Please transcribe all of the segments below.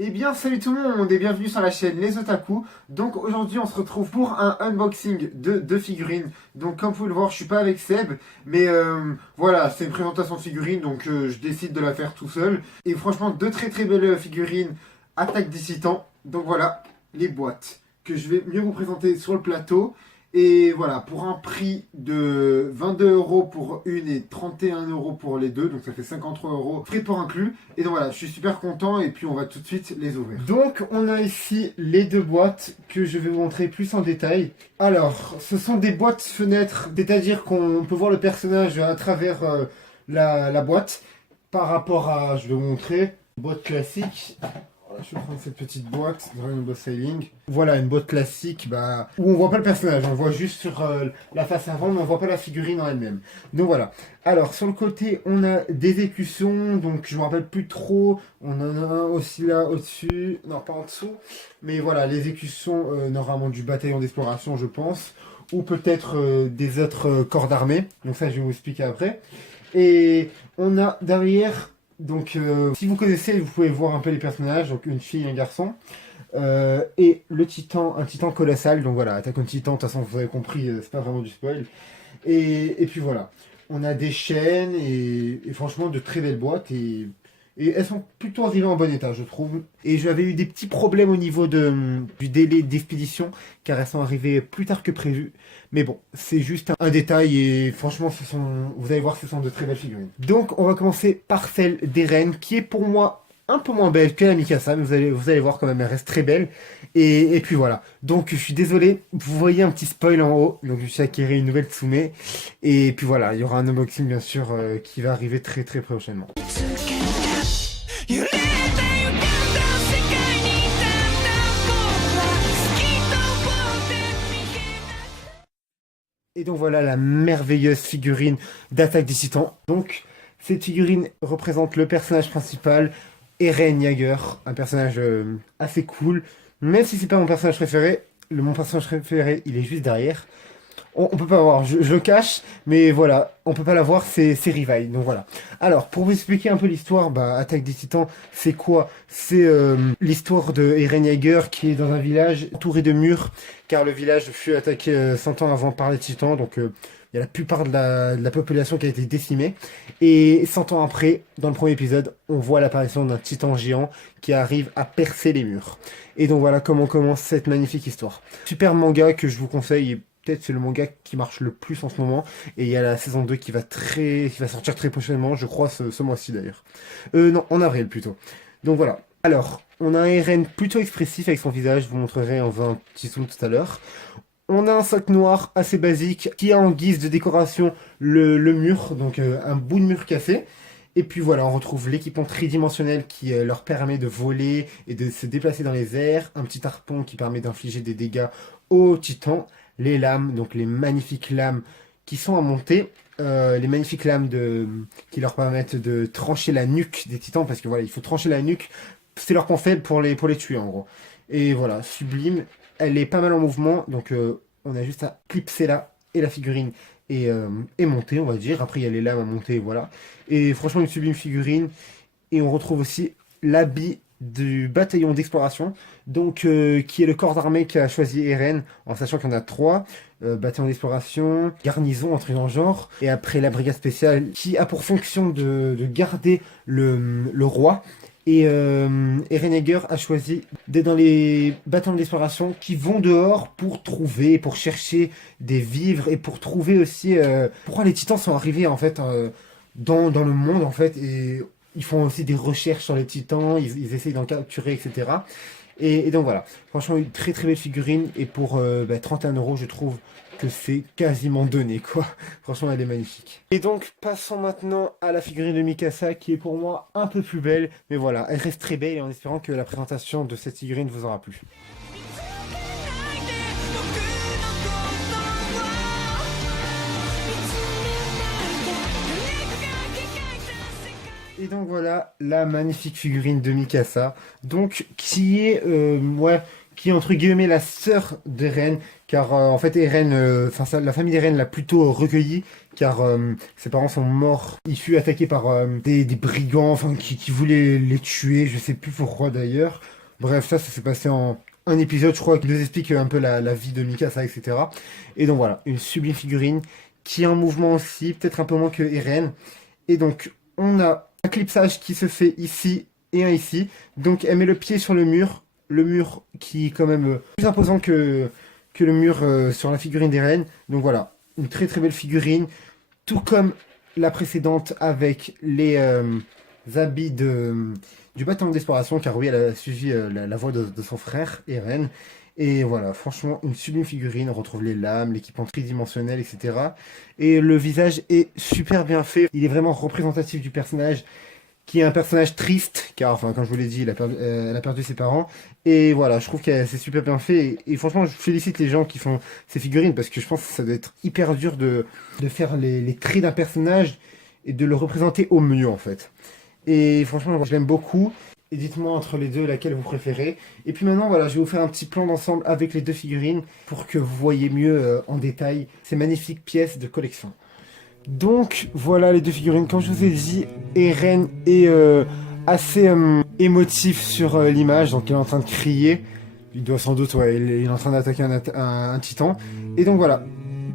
Eh bien, salut tout le monde et bienvenue sur la chaîne Les Otaku. Donc aujourd'hui, on se retrouve pour un unboxing de deux figurines. Donc comme vous pouvez le voir, je suis pas avec Seb, mais voilà, c'est une présentation de figurines, donc je décide de la faire tout seul. Et franchement, deux très très belles figurines Attaque des Titans. Donc voilà, les boîtes que je vais mieux vous présenter sur le plateau. Et voilà, pour un prix de 22 € pour une et 31 € pour les deux, donc ça fait 53 € frais de port inclus. Et donc voilà, je suis super content et puis on va tout de suite les ouvrir. Donc on a ici les deux boîtes que je vais vous montrer plus en détail. Alors, ce sont des boîtes fenêtres, c'est-à-dire qu'on peut voir le personnage à travers la boîte. Par rapport à, je vais vous montrer, boîte classique. Je vais prendre cette petite boîte dans une boîte styling. Voilà, une boîte classique où on voit pas le personnage, on voit juste sur la face avant, mais on voit pas la figurine en elle-même. Donc voilà. Alors, sur le côté, on a des écussons, donc je me rappelle plus trop. On en a un aussi là, au-dessus. Non, pas en dessous. Mais voilà, les écussons, normalement du bataillon d'exploration, je pense. Ou peut-être des autres corps d'armée. Donc ça, je vais vous expliquer après. Et on a derrière... Donc, si vous connaissez, vous pouvez voir un peu les personnages, donc une fille et un garçon. Et le titan, un titan colossal, donc voilà, Attaque on Titan, de toute façon vous avez compris, c'est pas vraiment du spoil. Et puis voilà, on a des chaînes et franchement de très belles boîtes et elles sont plutôt arrivées en bon état, je trouve. Et j'avais eu des petits problèmes au niveau du délai d'expédition, car elles sont arrivées plus tard que prévu. Mais bon, c'est juste un détail et franchement, vous allez voir, ce sont de très belles figurines. Donc, on va commencer par celle d'Eren, qui est pour moi un peu moins belle que la Mikasa, mais vous allez voir quand même, elle reste très belle. Et puis voilà. Donc, je suis désolé, vous voyez un petit spoil en haut. Donc, je suis acquérir une nouvelle Tsume. Et puis voilà, il y aura un unboxing, bien sûr, qui va arriver très très prochainement. Et donc voilà la merveilleuse figurine d'Attaque des Titans. Donc cette figurine représente le personnage principal, Eren Yeager, un personnage assez cool. Même si c'est pas mon personnage préféré, mon personnage préféré il est juste derrière. On peut pas voir, je le cache, mais voilà, on peut pas la voir, c'est Revive, donc voilà. Alors, pour vous expliquer un peu l'histoire, Attaque des Titans, c'est quoi? C'est l'histoire de Eren Yeager qui est dans un village touré de murs, car le village fut attaqué 100 ans avant par les Titans, donc il y a la plupart de la population qui a été décimée. Et 100 ans après, dans le premier épisode, on voit l'apparition d'un Titan géant qui arrive à percer les murs. Et donc voilà comment commence cette magnifique histoire. Super manga que je vous conseille, peut-être c'est le manga qui marche le plus en ce moment. Et il y a la saison 2 qui va sortir très prochainement, je crois ce mois-ci d'ailleurs. Non, en avril plutôt. Donc voilà. Alors, on a un Eren plutôt expressif avec son visage, je vous montrerai en faisant un petit zoom tout à l'heure. On a un sac noir assez basique qui a en guise de décoration le mur, donc un bout de mur cassé. Et puis voilà, on retrouve l'équipement tridimensionnel qui leur permet de voler et de se déplacer dans les airs. Un petit harpon qui permet d'infliger des dégâts aux titans. Les lames, donc les magnifiques lames qui sont à monter. Les magnifiques lames qui leur permettent de trancher la nuque des titans. Parce que voilà, il faut trancher la nuque. C'est leur point faible pour les tuer en gros. Et voilà, sublime. Elle est pas mal en mouvement. Donc on a juste à clipser là. Et la figurine est montée, on va dire. Après, il y a les lames à monter, voilà. Et franchement, une sublime figurine. Et on retrouve aussi l'habit du bataillon d'exploration, donc qui est le corps d'armée qui a choisi Eren, en sachant qu'il y en a 3, bataillon d'exploration, garnison, un truc dans le genre, et après la brigade spéciale qui a pour fonction de garder le roi. Et Eren Yeager a choisi d'être dans les bataillons d'exploration qui vont dehors pour trouver, pour chercher des vivres et pour trouver aussi pourquoi les titans sont arrivés en fait dans le monde en fait, et ils font aussi des recherches sur les titans, ils essayent d'en capturer, etc. Et donc voilà, franchement une très très belle figurine, et pour 31 €, je trouve que c'est quasiment donné quoi. Franchement elle est magnifique. Et donc passons maintenant à la figurine de Mikasa qui est pour moi un peu plus belle, mais voilà, elle reste très belle, et en espérant que la présentation de cette figurine vous aura plu. Et donc voilà la magnifique figurine de Mikasa, donc qui est qui est entre guillemets la sœur d'Eren, car en fait Eren, la famille d'Eren l'a plutôt recueilli, car ses parents sont morts. Il fut attaqué par des brigands, enfin qui voulaient les tuer, je sais plus pourquoi d'ailleurs. Bref, ça s'est passé en un épisode, je crois, qui nous explique un peu la vie de Mikasa, etc. Et donc voilà, une sublime figurine qui est en mouvement aussi, peut-être un peu moins que Eren. Et donc on a un clipsage qui se fait ici et un ici. Donc elle met le pied sur le mur qui est quand même plus imposant que le mur sur la figurine d'Eren. Donc voilà, une très très belle figurine, tout comme la précédente avec les habits du bâtiment d'exploration, car oui, elle a suivi la voie de son frère, Eren. Et voilà, franchement, une sublime figurine, on retrouve les lames, l'équipement tridimensionnel, etc. Et le visage est super bien fait, il est vraiment représentatif du personnage, qui est un personnage triste, car, enfin, comme je vous l'ai dit, elle a perdu ses parents. Et voilà, je trouve que c'est super bien fait. Et franchement, je félicite les gens qui font ces figurines, parce que je pense que ça doit être hyper dur de faire les traits d'un personnage et de le représenter au mieux, en fait. Et franchement, je l'aime beaucoup. Et dites-moi entre les deux laquelle vous préférez. Et puis maintenant, voilà, je vais vous faire un petit plan d'ensemble avec les deux figurines pour que vous voyez mieux en détail ces magnifiques pièces de collection. Donc voilà les deux figurines. Comme je vous ai dit, Eren est assez émotif sur l'image, donc il est en train de crier. Il doit sans doute, ouais, il est en train d'attaquer un titan. Et donc voilà.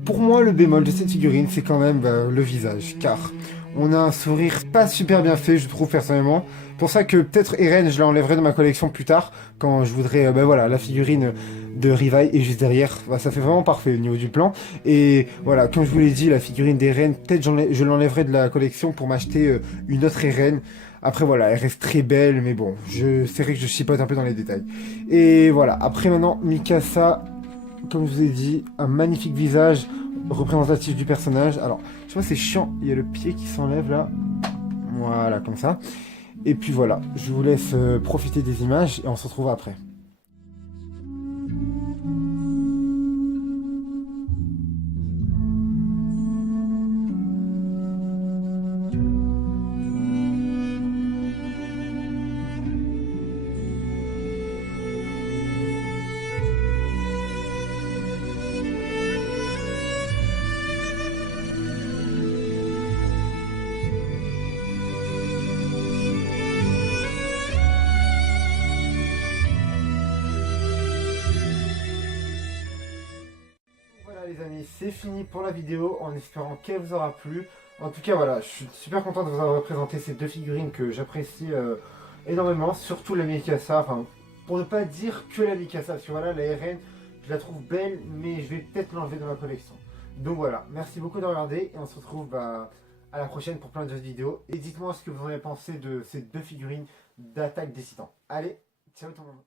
Pour moi, le bémol de cette figurine, c'est quand même le visage, car on a un sourire pas super bien fait, je trouve personnellement. Pour ça que peut-être Eren, je l'enlèverai de ma collection plus tard, quand je voudrais, voilà, la figurine de Rivai est juste derrière. Bah, ça fait vraiment parfait au niveau du plan. Et voilà, comme je vous l'ai dit, la figurine d'Eren, peut-être je l'enlèverai de la collection pour m'acheter une autre Eren. Après voilà, elle reste très belle, mais bon, c'est vrai que je chipote un peu dans les détails. Et voilà, après maintenant, Mikasa, comme je vous ai dit, un magnifique visage représentatif du personnage. Alors, je vois c'est chiant, il y a le pied qui s'enlève là. Voilà, comme ça. Et puis voilà, je vous laisse profiter des images et on se retrouve après. Voilà les amis, c'est fini pour la vidéo en espérant qu'elle vous aura plu. En tout cas voilà, je suis super content de vous avoir présenté ces deux figurines que j'apprécie énormément, surtout la Mikasa, enfin pour ne pas dire que la Mikasa, parce que voilà la RN je la trouve belle mais je vais peut-être l'enlever de ma collection. Donc voilà, merci beaucoup de regarder et on se retrouve à la prochaine pour plein d'autres vidéos. Et dites-moi ce que vous en avez pensé de ces deux figurines d'Attaque des Titans. Allez, ciao tout le monde.